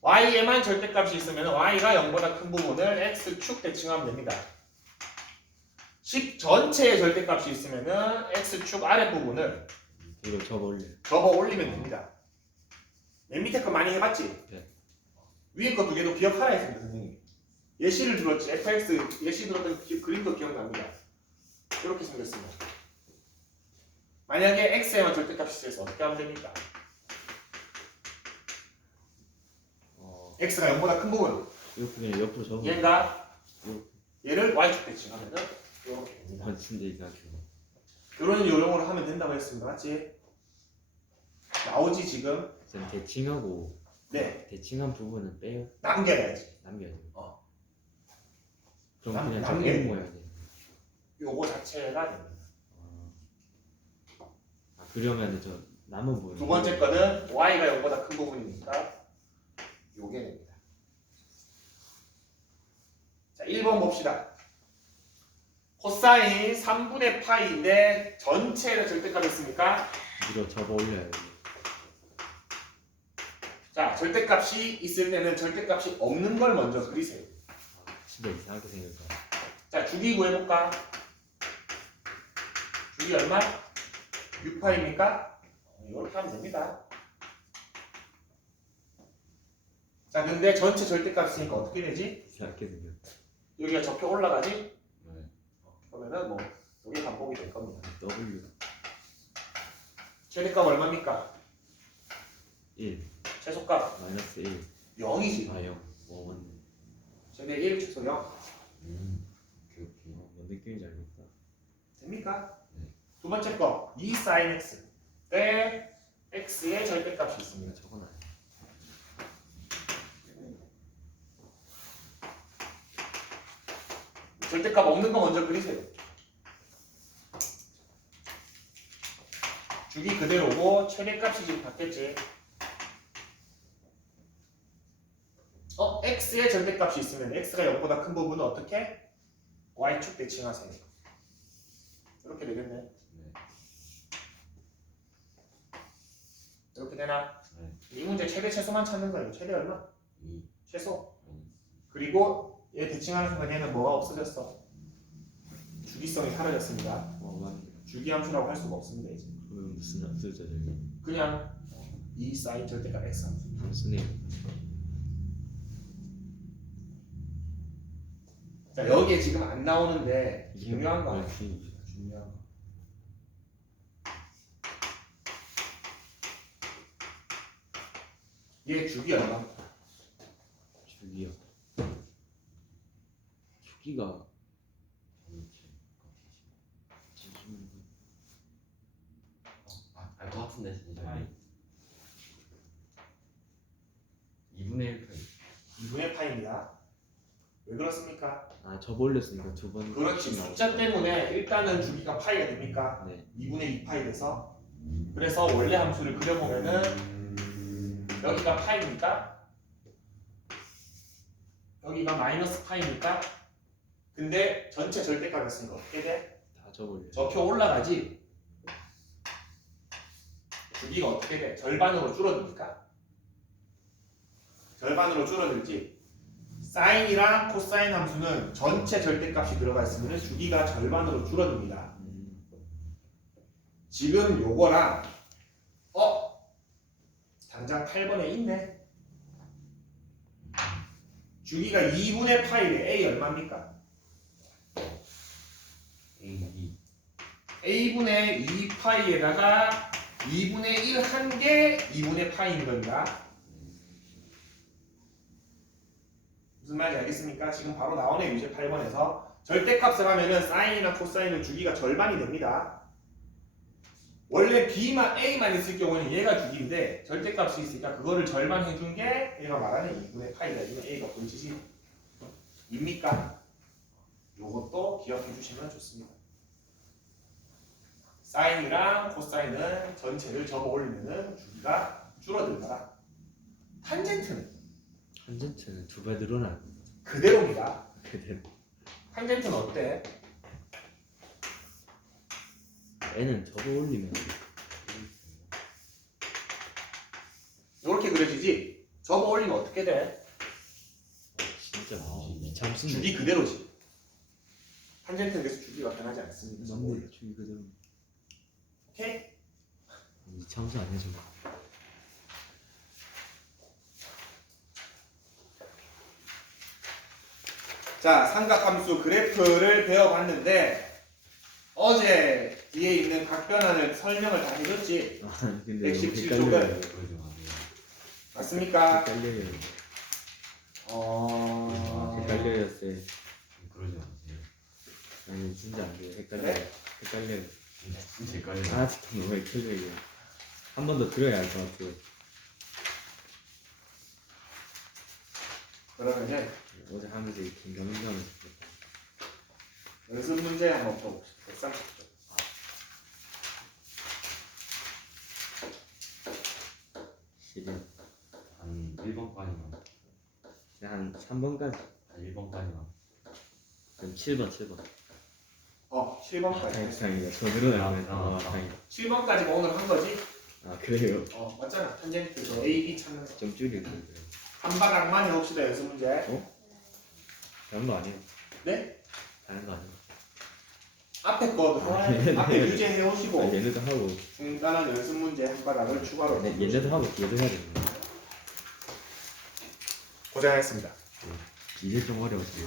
y에만 절대값이 있으면 y가 0보다 큰 부분을 x축 대칭하면 됩니다. 10 전체의 절대값이 있으면은 x축 아랫부분을 이거 접어 올려. 접어 올리면 됩니다. 맨 밑에 거 많이 해봤지? 네. 위에 거 두 개도 기억하라 했습니다, 선생님. 예시를 들었지. fx 예시 들었던 그림도 기억납니다. 이렇게 생겼습니다. 만약에 x에만 절대값이 있어서 어떻게 하면 됩니까? x가 0보다 큰 부분 이거 그냥 옆으로 접어. 얘가 요. 얘를 y축 대칭하면은 이렇게 됩니다. 진짜 이상하게. 이런 요령으로 하면 된다고 했습니다. 맞지? 나오지 지금? 전 대칭하고 네. 대칭한 부분은 빼요. 남겨야지. 남겨야 돼. 그럼 남- 그냥 남겨야 적게 돼. 모아야 돼. 요거 자체가 됩니다. 그러면은 저 남은 부분. 두 번째 거는 y가 0보다 큰 부분이니까 요게 됩니다. 자, 1번 봅시다. 코사인 3분의 파이인데 전체를 절대값 했으니까 이거 접어 올려야 돼. 자, 절대값이 있을 때는 절대값이 없는 걸 먼저 그리세요. 진짜 이상하게 생겼다. 자, 주기 구해볼까? 주기 얼마? 6파입니까? 이렇게 하면 됩니다. 자, 근데 전체 절대값이니까 어떻게 되지? 이상하게 생겼다. 여기가 접혀 올라가지? 네. 그러면은 뭐 이게 반복이 될 겁니다. W 최대값 얼마입니까? 1 최소값 마이너스 1 0이지. 아 0. 맞네. 최대 1, 최소 0. 오케이. 뭔 느낌인지 알겠다. 됩니까? 네. 두 번째 거 2 sin x 때 x의 절대값이 있습니다. 이거 적어놔. 절대값 없는 거 먼저 그리세요. 주기 그대로고 최대값이 지금 바뀌었지. x의 절대값이 있으면 x가 0보다 큰 부분은 어떻게? y축 대칭하세요. 이렇게 되겠네. 네. 이렇게 되나? 네. 이 문제 최대 최소만 찾는 거예요. 최대 얼마? 2 최소. 그리고 얘 대칭하는 순간 얘는 뭐가 없어졌어? 주기성이 사라졌습니다. 맞네. 주기함수라고 할 수가 없습니다. 이제 그러면 무슨 함수죠 저기? 그냥 2 sin 절대값 x 함수. 함수네요. 자, 여기에 지금 안 나오는데 중요한 거 아니야? 네. 중요한 거. 얘 주기 얼마? 주기요. 주기가 전체 같은데 선생님. 2분의 1 파이. 2분의 파입니다. 왜 그렇습니까? 아 접어 올렸으니까 두 번. 그렇지. 숫자 때문에 일단은 주기가 파이가 됩니까? 네. 2분의 2파이 돼서. 그래서 원래 함수를 그려보면은 여기가 파이니까 여기가 마이너스 파이니까. 근데 전체 절대값을 쓰니까 어떻게 돼? 다 접어 올려. 적혀 올라가지. 주기가 어떻게 돼? 절반으로 줄어듭니까? 절반으로 줄어들지. 사인이랑 코사인 함수는 전체 절대값이 들어가 있으면 주기가 절반으로 줄어듭니다. 지금 요거랑 당장 8번에 있네. 주기가 2분의 파이래. A 얼마입니까? A2. A분의 2파이에다가 2분의 1 한 개 2분의 파이인 겁니다. 무슨 말인지 알겠습니까? 지금 바로 나오네. 유제 8번에서 절대값을 하면은 사인이나 코사인은 주기가 절반이 됩니다. 원래 B만 A만 있을 경우는 얘가 주기인데 절대값이 있으니까 그거를 절반 해준 게 얘가 말하는 2분의 파이다. 이건 A가 본질입니까? 요것도 기억해 주시면 좋습니다. 사인이랑 코사인은 전체를 접어 올리면은 주기가 줄어들더라. 탄젠트는 탄젠트는 두 배 늘어나는 거. 그대로입니다. 그대로. 탄젠트는 어때? N은 접어 올리면 이렇게 그려지지? 접어 올리면 어떻게 돼? 진짜 이참순. 주기 그대로지. 탄젠트는 그래서 주기가 변하지 않습니다. 맞네. 주기 그대로. 오케이? 이참수 안 해줘. 자, 삼각함수 그래프를 배워봤는데 어제 뒤에 있는 각 변환을 설명을 다 해줬지? 아 근데 117 너무 헷갈려요. 그러지 마세요. 맞습니까? 헷갈려요. 어... 헷갈려요 쌤. 그러지 마세요. 아니 진짜 안 돼요. 헷갈려요. 그래? 헷갈려요. 진짜 헷갈려요. 아직도 너무 헷갈려요. 한 번 더 들어야 알 것 같아요. 그러면은 어제 하면서 김경민하면서 연습 문제 한번 풀어봅시다. 130쪽. 실은 한 1번까지만. 한 3번까지. 한 1번까지만. 그럼 7번 7번. 7번까지. 다행이다. 저 늘어나면 아, 다행이다. 7번까지가 오늘 한 거지? 아 그래요? 맞잖아. 탄젠트 A, B 찾는 거. 좀 줄이고 한 바닥만 해봅시다. 연습 문제. 다른 거 아니에요? 네? 다른 거 아니에요? 앞에 거도 앞에 유제 해오시고 얘네도 하고 중간한 연습 문제 한 바닥을 추가로 얘네도 하고 얘도 해야 되네. 고생하셨습니다. 이제 좀 어려웠어요.